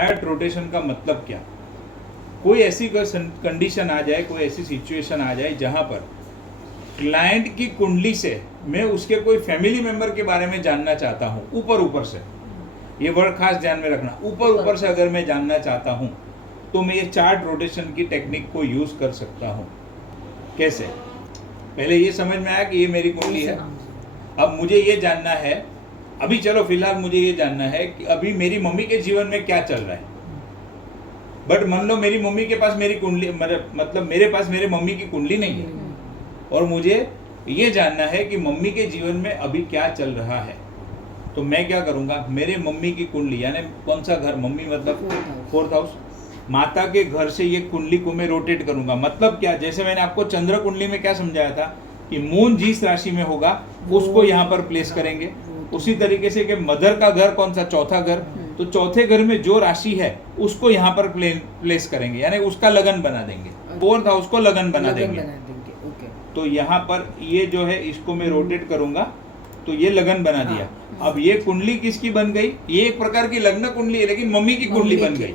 Chart rotation का मतलब क्या? कोई ऐसी कंडीशन आ जाए, कोई ऐसी सिचुएशन आ जाए जहां पर क्लाइंट की कुंडली से मैं उसके कोई फैमिली मेंबर के बारे में जानना चाहता हूं, ऊपर से, ये वर्ड खास ध्यान में रखना, ऊपर से अगर मैं जानना चाहता हूं तो मैं ये चार्ट रोटेशन की टेक्निक को यूज कर सकता हूं। कैसे? पहले ये समझ में आया कि ये मेरी कुंडली है। अब मुझे ये जानना है, अभी चलो फिलहाल मुझे ये जानना है कि अभी मेरी मम्मी के जीवन में क्या चल रहा है। बट मान लो मेरी मम्मी के पास मेरी कुंडली, मतलब मेरे पास मेरे मम्मी की कुंडली नहीं है और मुझे ये जानना है कि मम्मी के जीवन में अभी क्या चल रहा है। तो मैं क्या करूँगा, मेरे मम्मी की कुंडली, यानी कौन सा घर, मम्मी मतलब 4th हाउस, माता के घर से ये कुंडली को मैं रोटेट करूंगा। मतलब क्या, जैसे मैंने आपको चंद्र कुंडली में क्या समझाया था कि मून जिस राशि में होगा उसको यहाँ पर प्लेस करेंगे, उसी तरीके से कि मदर का घर कौन सा, चौथा घर, तो चौथे घर में जो राशि है उसको यहाँ पर प्लेस करेंगे, यानी उसका लगन बना देंगे, 4th हाउस को लगन बना देंगे। तो यहाँ पर ये जो है इसको मैं रोटेट करूंगा तो ये लगन बना दिया। अब ये कुंडली किसकी बन गई? ये एक प्रकार की लग्न कुंडली है लेकिन मम्मी की कुंडली बन गई।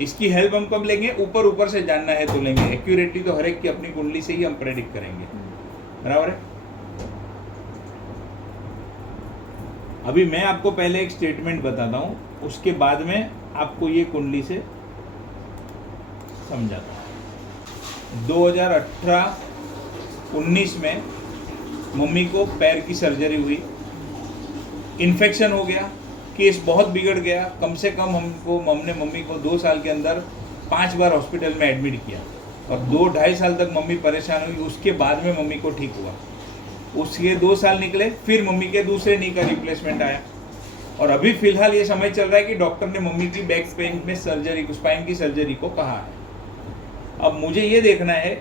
इसकी हेल्प हम कब लेंगे? ऊपर से जानना है तो लेंगे। एक्यूरेटली तो हर एक की अपनी कुंडली से ही हम प्रेडिक्ट करेंगे, बराबर है। अभी मैं आपको पहले एक स्टेटमेंट बताता हूं, उसके बाद में आपको ये कुंडली से समझाता हूं। 2018-19 में मम्मी को पैर की सर्जरी हुई, इन्फेक्शन हो गया, केस बहुत बिगड़ गया। कम से कम हमने मम्मी को 2 साल के अंदर 5 बार हॉस्पिटल में एडमिट किया और 2-2.5 साल तक मम्मी परेशान हुई। उसके बाद में मम्मी को ठीक हुआ। उसके 2 साल निकले, फिर मम्मी के दूसरे नी का रिप्लेसमेंट आया और अभी फिलहाल ये समय चल रहा है कि डॉक्टर ने मम्मी की बैक पेन में सर्जरी, स्पाइन की सर्जरी को कहा है। अब मुझे ये देखना है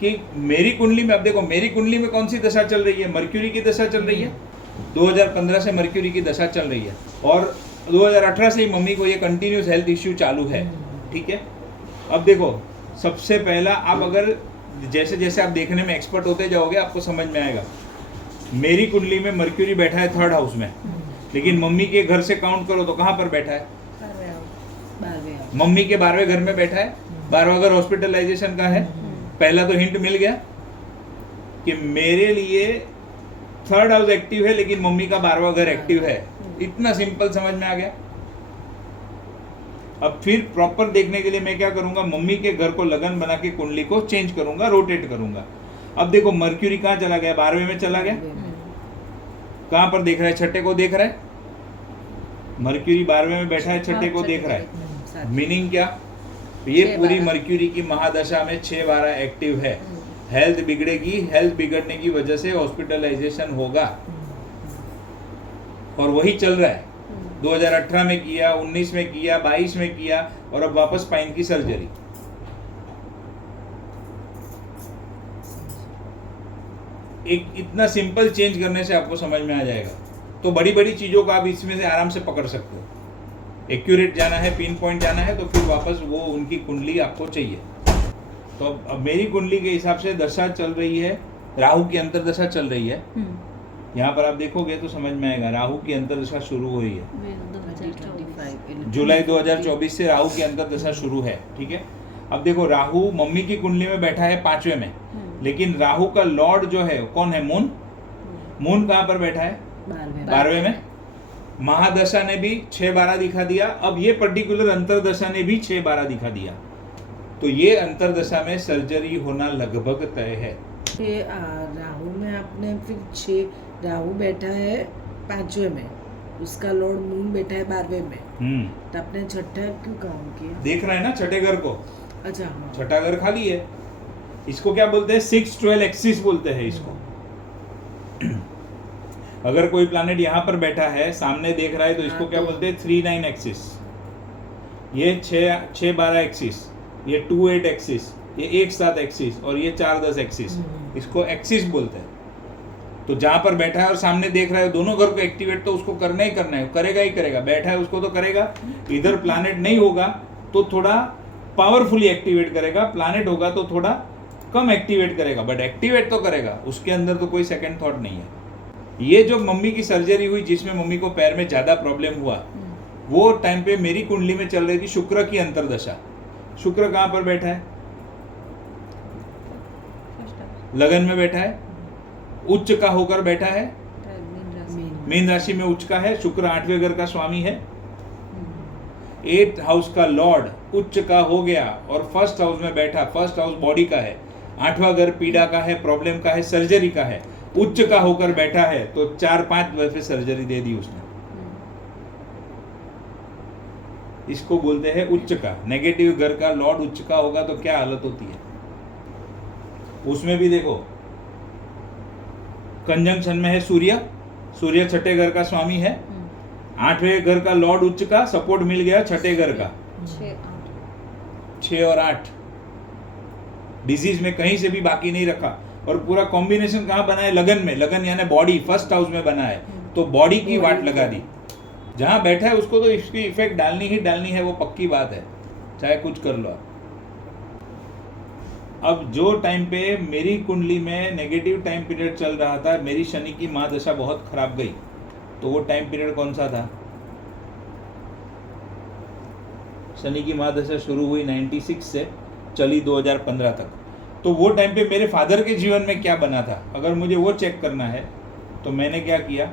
कि मेरी कुंडली में, अब देखो मेरी कुंडली में कौन सी दशा चल रही है? मर्क्यूरी की दशा चल रही है। 2015 से मर्क्यूरी की दशा चल रही है और 2018 से ही मम्मी को ये कंटिन्यूस हेल्थ इश्यू चालू है, ठीक है। अब देखो, सबसे पहला आप अगर जैसे जैसे आप देखने में एक्सपर्ट होते जाओगे आपको समझ में आएगा। मेरी कुंडली में मर्क्यूरी बैठा है 3rd हाउस में, लेकिन मम्मी के घर से काउंट करो तो कहाँ पर बैठा है? मम्मी के 12वें घर में बैठा है। 12वां घर हॉस्पिटलाइजेशन का है। पहला तो हिंट मिल गया कि मेरे लिए 3rd हाउस एक्टिव है लेकिन मम्मी का 12वां घर एक्टिव है। इतना सिंपल समझ में आ गया। अब फिर प्रॉपर देखने के लिए मैं क्या करूंगा, मम्मी के घर को लगन बना के कुंडली को चेंज करूंगा, रोटेट करूंगा। अब देखो मर्क्यूरी कहाँ चला गया? 12वें में चला गया। कहाँ पर देख रहा है? छठे को देख रहा है। मर्क्यूरी 12वें में बैठा है, छठे को देख रहा है। मीनिंग क्या? ये पूरी मर्क्यूरी की महादशा में 6-12 एक्टिव है। हेल्थ बिगड़ेगी, हेल्थ बिगड़ने की वजह से हॉस्पिटलाइजेशन होगा और वही चल रहा है। 2018 में किया, 19 में किया, 22 में किया और अब वापस स्पाइन की सर्जरी। एक इतना सिंपल चेंज करने से आपको समझ में आ जाएगा। तो बड़ी बड़ी चीजों को आप इसमें से आराम से पकड़ सकते हो। एक्यूरेट जाना है, पिन पॉइंट जाना है तो फिर वापस वो उनकी कुंडली आपको चाहिए। तो अब मेरी कुंडली के हिसाब से दशा चल रही है, राहु की अंतरदशा चल रही है। यहाँ पर आप देखोगे तो समझ में आएगा, राहु की अंतरदशा शुरू हो रही है। जुलाई 2024 से राहु की अंतरदशा शुरू है, ठीक है। अब देखो राहु मम्मी की कुंडली में बैठा है 5वें में, लेकिन राहु का लॉर्ड जो है कौन है? मून। मून कहाँ पर बैठा है? 12वें में। महादशा ने भी 6-12 दिखा दिया। अब ये पर्टिकुलर अंतरदशा ने भी 6-12 दिखा दिया। तो ये अंतरदशा में सर्जरी होना लगभग तय है। राहु में आपने फिर 6 राहु बैठा है 5वें में, उसका लॉर्ड मून बैठा है 12वें में। तो आपने छठा क्यों काम किया? देख रहा है ना छठे घर को। अच्छा हाँ। छठा घर खाली है। इसको क्या बोलते हैं? 6-12 एक्सिस बोलते हैं इसको। अगर कोई प्लैनेट यहाँ पर बैठा है, सामने देख रहा है तो इसको क्या बोलते हैं? 3-9 एक्सिस। ये 6-12 एक्सिस, ये 2-8 एक्सिस, ये 1-7 एक्सिस और ये 4-10 एक्सिस। इसको एक्सिस बोलते हैं। तो जहां पर बैठा है और सामने देख रहा है, दोनों घर को एक्टिवेट तो उसको करना ही करना है, करेगा ही करेगा। बैठा है उसको तो करेगा। इधर प्लैनेट नहीं होगा तो थोड़ा पावरफुली एक्टिवेट करेगा, प्लैनेट होगा तो थोड़ा कम एक्टिवेट करेगा, बट एक्टिवेट तो करेगा। उसके अंदर तो कोई सेकंड थॉट नहीं है। ये जो मम्मी की सर्जरी हुई जिसमें मम्मी को पैर में ज़्यादा प्रॉब्लम हुआ, वो टाइम पे मेरी कुंडली में चल रही थी शुक्र की अंतर्दशा। शुक्र कहाँ पर बैठा है? लगन में बैठा है, उच्च का होकर बैठा है, मीन राशि में उच्च का है। शुक्र 8वें घर का स्वामी है, 8th हाउस का लॉर्ड उच्च का हो गया और फर्स्ट हाउस में बैठा। फर्स्ट हाउस बॉडी का है, 8वां घर पीड़ा का है, प्रॉब्लम का है, सर्जरी का है, उच्च का होकर बैठा है। तो 4-5 दफे सर्जरी दे दी उसने। इसको बोलते हैं उच्च का। नेगेटिव घर का लॉर्ड उच्च का होगा तो क्या हालत होती है। उसमें भी देखो कंजंक्शन में है सूर्य, सूर्य 6ठे घर का स्वामी है, 8वें घर का लॉर्ड उच्च का, सपोर्ट मिल गया 6ठे घर का, 6 और 8। डिजीज में कहीं से भी बाकी नहीं रखा। और पूरा कॉम्बिनेशन कहाँ बना है? लगन में। लगन यानी बॉडी, फर्स्ट हाउस में बना है, तो बॉडी की वाट लगा दी। जहां बैठा है उसको तो इसकी इफेक्ट डालनी ही डालनी है, वो पक्की बात है, चाहे कुछ कर लो आप। अब जो टाइम पे मेरी कुंडली में नेगेटिव टाइम पीरियड चल रहा था, मेरी शनि की महादशा बहुत खराब गई, तो वो टाइम पीरियड कौन सा था? शनि की महादशा शुरू हुई 96 से चली 2015 तक। तो वो टाइम पे मेरे फादर के जीवन में क्या बना था, अगर मुझे वो चेक करना है तो मैंने क्या किया,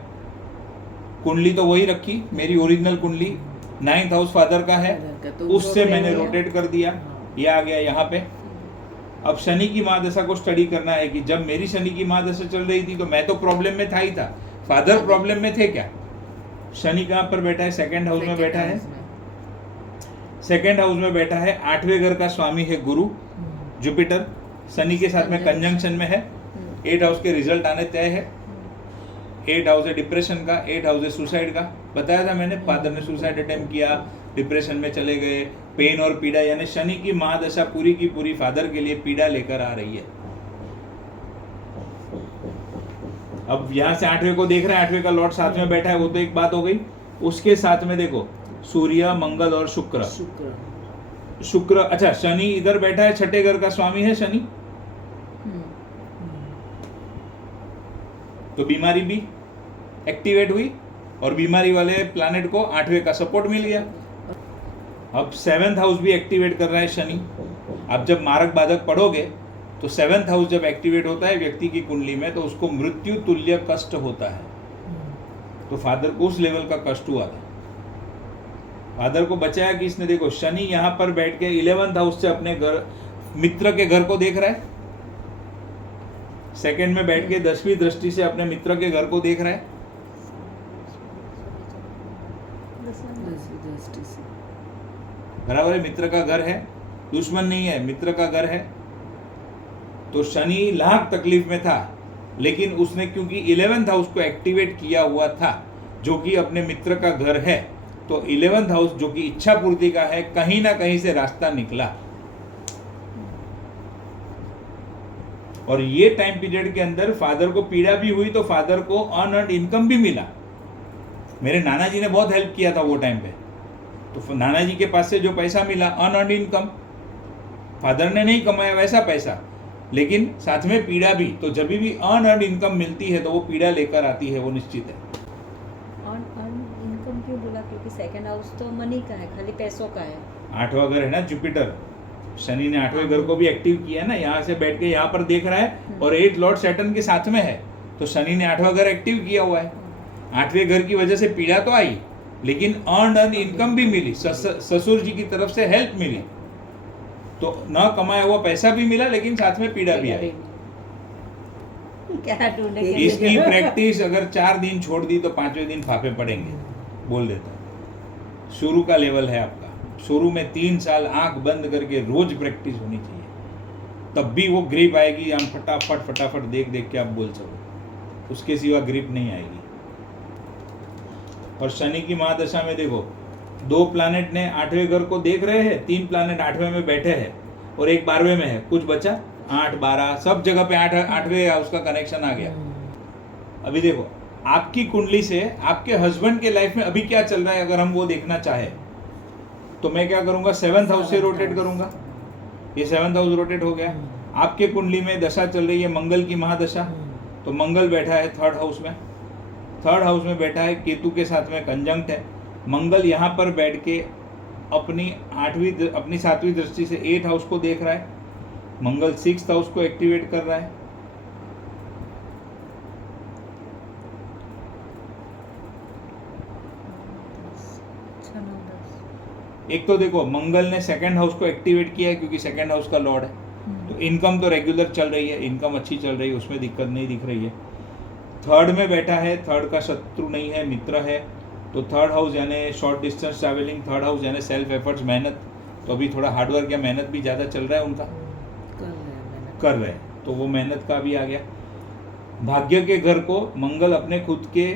कुंडली तो वही रखी, मेरी ओरिजिनल कुंडली 9th हाउस फादर का है, उससे मैंने रोटेट कर दिया, ये आ गया यहाँ पे। अब शनि की महादशा को स्टडी करना है कि जब मेरी शनि की महादशा चल रही थी तो मैं तो प्रॉब्लम में था ही था, फादर प्रॉब्लम में थे क्या? शनि कहाँ पर बैठा है? 2nd हाउस में बैठा है। 2nd हाउस में बैठा है, 8वें घर का स्वामी है गुरु, जुपिटर, शनि के साथ में कंजंक्शन में है। 8 हाउस के रिजल्ट आने तय है। 8 हाउस है डिप्रेशन का, 8 हाउस है सुसाइड का। बताया था मैंने, फादर ने सुसाइड अटेम्प्ट किया, डिप्रेशन में चले गए, पेन और पीड़ा, यानी शनि की महादशा पूरी की पूरी फादर के लिए पीड़ा लेकर आ रही है। अब यहाँ से 8वें को देख रहे हैं, 8वें का लॉर्ड साथ में बैठा है, वो तो एक बात हो गई। उसके साथ में देखो सूर्य, मंगल और शुक्र। अच्छा, शनि इधर बैठा है, 6ठे घर का स्वामी है शनि, तो बीमारी भी एक्टिवेट हुई और बीमारी वाले प्लैनेट को 8वें का सपोर्ट मिल गया। अब 7th हाउस भी एक्टिवेट कर रहा है शनि। अब जब मारक बाधक पढ़ोगे तो 7th हाउस जब एक्टिवेट होता है व्यक्ति की कुंडली में तो उसको मृत्यु तुल्य कष्ट होता है। तो फादर को उस लेवल का कष्ट हुआ था। फादर को बचाया कि इसने, देखो शनि यहाँ पर बैठ के 11th हाउस से अपने घर, मित्र के घर को देख रहा है, 2nd में बैठ के 10वीं दृष्टि से अपने मित्र के घर को देख रहा है। बराबर है, मित्र का घर है, दुश्मन नहीं है, मित्र का घर है। तो शनि लाख तकलीफ में था, लेकिन उसने क्योंकि 11th हाउस को एक्टिवेट किया हुआ था जो कि अपने मित्र का घर है, तो 11th हाउस जो कि इच्छा पूर्ति का है, कहीं ना कहीं से रास्ता निकला। और ये टाइम पीरियड के अंदर फादर को पीड़ा भी हुई, तो फादर को अनअर्न्ड इनकम भी मिला। मेरे नाना जी ने बहुत हेल्प किया था वो टाइम पे, तो नाना जी के पास से जो पैसा मिला अनअर्न्ड इनकम, फादर ने नहीं कमाया वैसा पैसा, लेकिन साथ में पीड़ा भी। तो जब भी अनअर्न्ड इनकम मिलती है तो वो पीड़ा लेकर आती है, वो निश्चित है। अनअर्न्ड इनकम क्यों बोला? क्योंकि 2nd हाउस तो मनी का है, खाली पैसों का है। 8वां घर है ना जुपिटर, शनि ने 8वें घर को भी एक्टिव किया ना, यहाँ से बैठ के यहाँ पर देख रहा है, और 8 लॉर्ड सैटर्न के साथ में है, तो शनि ने 8वां घर एक्टिव किया हुआ है। 8वें घर की वजह से पीड़ा तो आई, लेकिन अर्न इनकम भी मिली, ससुर जी की तरफ से हेल्प मिली, तो न कमाया हुआ पैसा भी मिला, लेकिन साथ में पीड़ा भी आई। क्या ढूंढे? इसकी प्रैक्टिस अगर 4 दिन छोड़ दी तो 5वें दिन फाफे पड़ेंगे, बोल देता हूँ। शुरू का लेवल है आपका, शुरू में 3 साल आंख बंद करके रोज प्रैक्टिस होनी चाहिए, तब भी वो ग्रिप आएगी। हम फटाफट देख के आप बोल सको, उसके सिवा ग्रिप नहीं आएगी। और शनि की महादशा में देखो 2 प्लैनेट ने 8वें घर को देख रहे हैं, 3 प्लैनेट 8वें में बैठे हैं और एक 12वें में है, कुछ बचा 8, 12 सब जगह पे 8वें उसका कनेक्शन आ गया। अभी देखो आपकी कुंडली से आपके हस्बैंड के लाइफ में अभी क्या चल रहा है, अगर हम वो देखना चाहे तो मैं क्या करूंगा, 7th हाउस से रोटेट करूंगा। ये 7th हाउस रोटेट हो गया। आपके कुंडली में दशा चल रही है मंगल की महादशा, तो मंगल बैठा है 3rd हाउस में, 3rd हाउस में बैठा है, केतु के साथ में कंजंक्ट है, मंगल यहाँ पर बैठ के अपनी 7वीं दृष्टि से 8th हाउस को देख रहा है। मंगल 6th हाउस को एक्टिवेट कर रहा है। एक तो देखो मंगल ने 2nd हाउस को एक्टिवेट किया है क्योंकि 2nd हाउस का लॉर्ड है, तो इनकम तो रेगुलर चल रही है, इनकम अच्छी चल रही है, उसमें दिक्कत नहीं दिख रही है। 3rd में बैठा है, 3rd का शत्रु नहीं है, मित्र है, तो 3rd हाउस यानी short distance travelling, 3rd house यानी सेल्फ एफर्ट्स, मेहनत, तो अभी थोड़ा हार्डवर्क या मेहनत भी ज़्यादा चल रहा है उनका, कर रहे हैं, तो वो मेहनत का भी आ गया। भाग्य के घर को मंगल अपने खुद के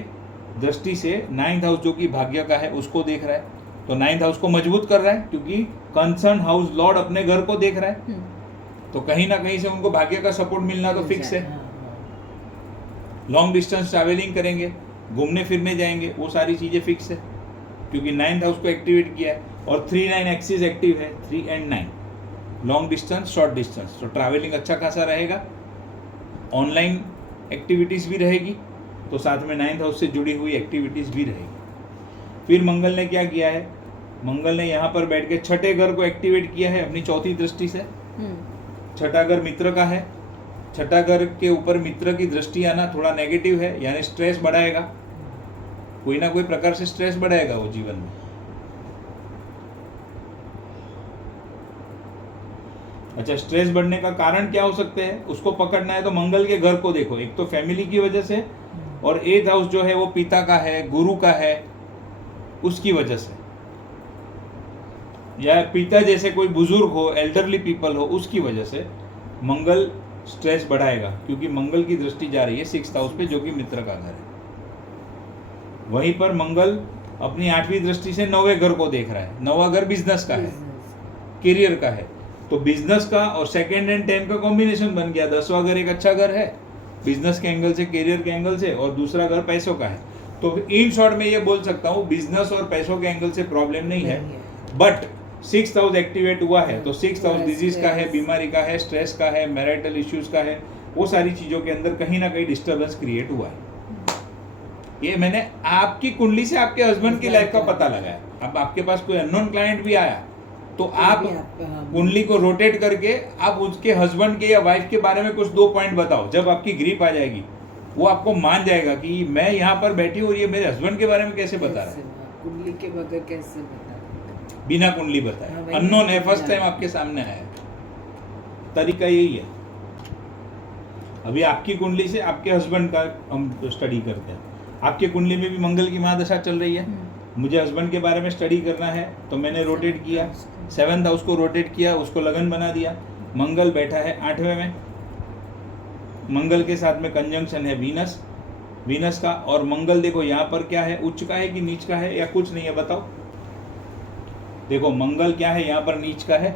दृष्टि से 9th हाउस जो कि भाग्य का है उसको देख रहा है, तो 9th हाउस को मजबूत कर रहा है क्योंकि कंसर्न हाउस लॉर्ड अपने घर को देख रहा है, तो कहीं ना कहीं से उनको भाग्य का सपोर्ट मिलना तो फिक्स है। लॉन्ग डिस्टेंस ट्रैवलिंग करेंगे, घूमने फिरने जाएंगे, वो सारी चीज़ें फिक्स है क्योंकि 9th हाउस को एक्टिवेट किया है और 3-9 एक्सिस एक्टिव है, 3 and 9 long distance short distance, तो ट्रैवलिंग अच्छा खासा रहेगा, ऑनलाइन एक्टिविटीज़ भी रहेगी, तो साथ में 9th हाउस से जुड़ी हुई एक्टिविटीज़ भी रहेगी। फिर मंगल ने क्या किया है, मंगल ने यहाँ पर बैठ के 6ठे घर को एक्टिवेट किया है अपनी 4थी दृष्टि से। 6ठा घर मित्र का है, 6ठा घर के ऊपर मित्र की दृष्टि आना थोड़ा नेगेटिव है, यानी स्ट्रेस बढ़ाएगा, कोई ना कोई प्रकार से स्ट्रेस बढ़ाएगा वो जीवन में। अच्छा, स्ट्रेस बढ़ने का कारण क्या हो सकते हैं, उसको पकड़ना है तो मंगल के घर को देखो, एक तो फैमिली की वजह से, और 8th हाउस जो है वो पिता का है, गुरु का है, उसकी वजह से, या पिता जैसे कोई बुजुर्ग हो, एल्डरली पीपल हो, उसकी वजह से मंगल स्ट्रेस बढ़ाएगा क्योंकि मंगल की दृष्टि जा रही है 6th हाउस पे जो कि मित्र का घर है। वहीं पर मंगल अपनी 8वीं दृष्टि से 9वें घर को देख रहा है। 9वां घर बिजनेस का है, करियर का है, तो बिजनेस का और 2nd and 10 का कॉम्बिनेशन बन गया। 10वां घर एक अच्छा घर है बिजनेस के एंगल से, करियर के एंगल से, और दूसरा घर पैसों का है। तो इन शॉर्ट में ये बोल सकता हूँ बिजनेस और पैसों के एंगल से प्रॉब्लम नहीं है, बट 6th हाउस एक्टिवेट हुआ है, तो 6th हाउस डिजीज का है, बीमारी का है, स्ट्रेस का है, मैरिटल इश्यूज का है, वो सारी चीज़ों के अंदर कहीं ना कहीं डिस्टर्बेंस क्रिएट हुआ है। ये मैंने आपकी कुंडली से आपके हस्बैंड की लाइफ का पता लगाया। अब आपके पास कोई अननोन क्लाइंट भी आया तो आप कुंडली को रोटेट करके आप उसके हस्बैंड के या वाइफ के बारे में कुछ 2 पॉइंट बताओ। जब आपकी ग्रिप आ जाएगी वो आपको मान जाएगा कि मैं यहाँ पर बैठी हूँ और ये मेरे हस्बैंड के बारे में कैसे बता रहा है, कुंडली के बगैर कैसे बता, बिना कुंडली बताए, अननोन है, फर्स्ट टाइम आपके सामने आया। तरीका यही है। अभी आपकी कुंडली से आपके हस्बैंड का हम स्टडी करते हैं। आपकी कुंडली में भी मंगल की महादशा चल रही है, मुझे हस्बैंड के बारे में स्टडी करना है, तो मैंने रोटेट किया, 7th हाउस को रोटेट किया, उसको लगन बना दिया। मंगल बैठा है 8वें में, मंगल के साथ में कंजंक्शन है वीनस का, और मंगल देखो यहाँ पर क्या है, उच्च का है कि नीच का है या कुछ नहीं है, बताओ। देखो मंगल क्या है, यहाँ पर नीच का है,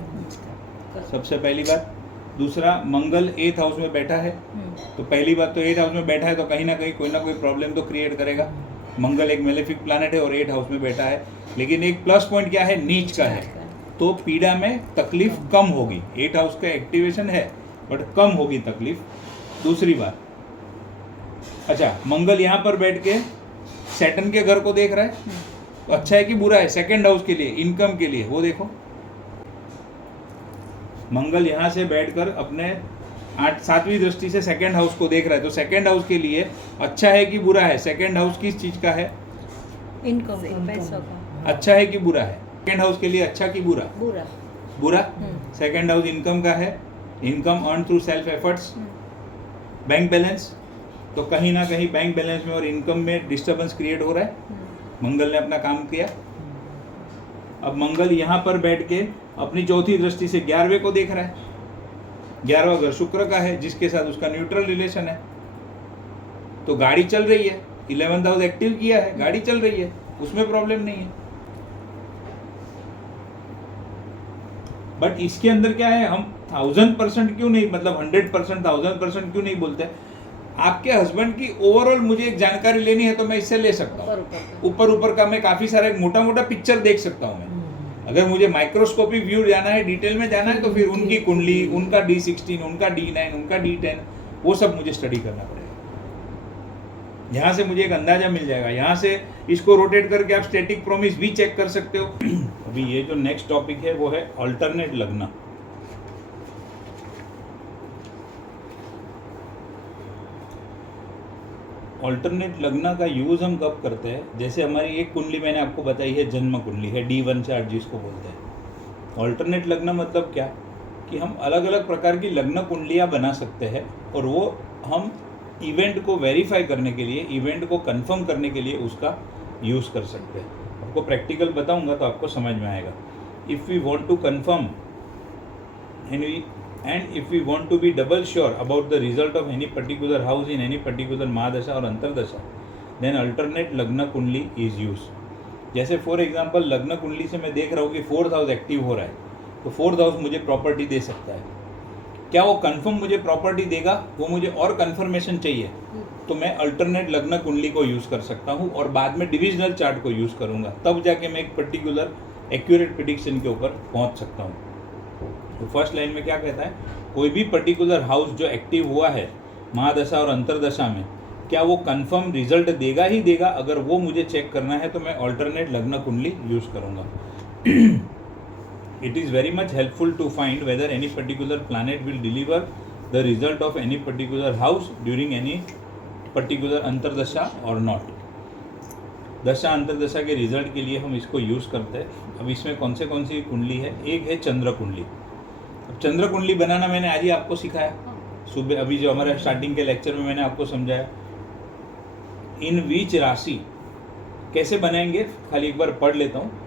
सबसे पहली बात। दूसरा, मंगल 8th हाउस में बैठा है, तो पहली बात तो 8th हाउस में बैठा है तो कहीं ना कहीं कोई ना कोई प्रॉब्लम तो क्रिएट करेगा। मंगल एक मेलेफिक प्लैनेट है और 8th हाउस में बैठा है, लेकिन एक प्लस पॉइंट क्या है, नीच का है, तो पीड़ा में तकलीफ कम होगी। 8th हाउस का एक्टिवेशन है बट कम होगी तकलीफ। दूसरी बात, अच्छा मंगल यहाँ पर बैठ के सैटर्न के घर को देख रहा है, तो अच्छा है कि बुरा है 2nd हाउस के लिए, इनकम के लिए, वो देखो मंगल यहाँ से बैठकर अपने 7वीं दृष्टि से 2nd हाउस को देख रहा है, तो 2nd हाउस के लिए अच्छा है कि बुरा है। 2nd हाउस किस चीज का है, इनकम का, पैसों का। अच्छा है कि बुरा है, 2nd हाउस के लिए अच्छा कि बुरा, बुरा। 2nd हाउस इनकम का है, income earn through self efforts. Bank balance, तो कहीं ना कहीं बैंक बैलेंस में और इनकम में डिस्टर्बेंस क्रिएट हो रहा है। मंगल ने अपना काम किया। अब मंगल यहाँ पर बैठ के अपनी 4थी दृष्टि से 11वें को देख रहा है। 11वां घर शुक्र का है जिसके साथ उसका न्यूट्रल रिलेशन है, तो गाड़ी चल रही है। 11th हाउस एक्टिव किया है, गाड़ी चल रही है, उसमें प्रॉब्लम नहीं है। बट इसके अंदर क्या है, हम 1000% क्यों नहीं, मतलब 100%, 1000% क्यों नहीं बोलते। आपके हस्बैंड की ओवरऑल मुझे एक जानकारी लेनी है तो मैं इससे ले सकता हूँ, ऊपर का मैं काफी सारा मोटा मोटा पिक्चर देख सकता हूँ मैं। अगर मुझे माइक्रोस्कोपिक व्यू जाना है, डिटेल में जाना है, तो फिर उनकी कुंडली, उनका D16, उनका D9, उनका D10, वो सब मुझे स्टडी करना पड़ेगा। यहाँ से मुझे एक अंदाजा मिल जाएगा। यहाँ से इसको रोटेट करके आप स्टैटिक प्रॉमिस भी चेक कर सकते हो। अभी ये जो नेक्स्ट टॉपिक है वो है अल्टरनेट लग्न। अल्टरनेट लग्न का यूज़ हम कब करते हैं? जैसे हमारी एक कुंडली मैंने आपको बताई है, जन्म कुंडली है, D1 चार्ट जिसको बोलते हैं। अल्टरनेट लग्न मतलब क्या कि हम अलग अलग प्रकार की लग्न कुंडलियाँ बना सकते हैं और वो हम इवेंट को वेरीफाई करने के लिए, इवेंट को कंफर्म करने के लिए उसका यूज़ कर सकते हैं। आपको प्रैक्टिकल बताऊंगा तो आपको समझ में आएगा। If we want to confirm and if we want to be double sure about the result of any particular house in any particular महादशा और अंतरदशा, then alternate लग्न कुंडली is used। जैसे फॉर एग्जांपल लग्न कुंडली से मैं देख रहा हूँ कि 4th हाउस एक्टिव हो रहा है, तो 4th हाउस मुझे प्रॉपर्टी दे सकता है। क्या वो कंफर्म मुझे प्रॉपर्टी देगा? वो मुझे और कंफर्मेशन चाहिए तो मैं अल्टरनेट लग्न कुंडली को यूज़ कर सकता हूँ और बाद में डिविजनल चार्ट को यूज़ करूँगा, तब जाके मैं एक पर्टिकुलर एक्यूरेट प्रेडिक्शन के ऊपर पहुँच सकता हूँ। तो फर्स्ट लाइन में क्या कहता है, कोई भी पर्टिकुलर हाउस जो एक्टिव हुआ है महादशा और अंतरदशा में, क्या वो कंफर्म रिजल्ट देगा ही देगा? अगर वो मुझे चेक करना है तो मैं अल्टरनेट लग्न कुंडली यूज़ करूँगा। It is very much helpful to find whether any particular planet will deliver the result of any particular house during any particular अंतरदशा और नॉट। दशा अंतरदशा के रिजल्ट के लिए हम इसको यूज़ करते हैं। अब इसमें कौन सी कुंडली है? एक है चंद्र कुंडली। अब चंद्र कुंडली बनाना मैंने आज ही आपको सिखाया सुबह, अभी जो हमारे स्टार्टिंग के लेक्चर में मैंने आपको समझाया। इन विच राशि कैसे बनाएंगे, खाली एक बार पढ़ लेता हूँ।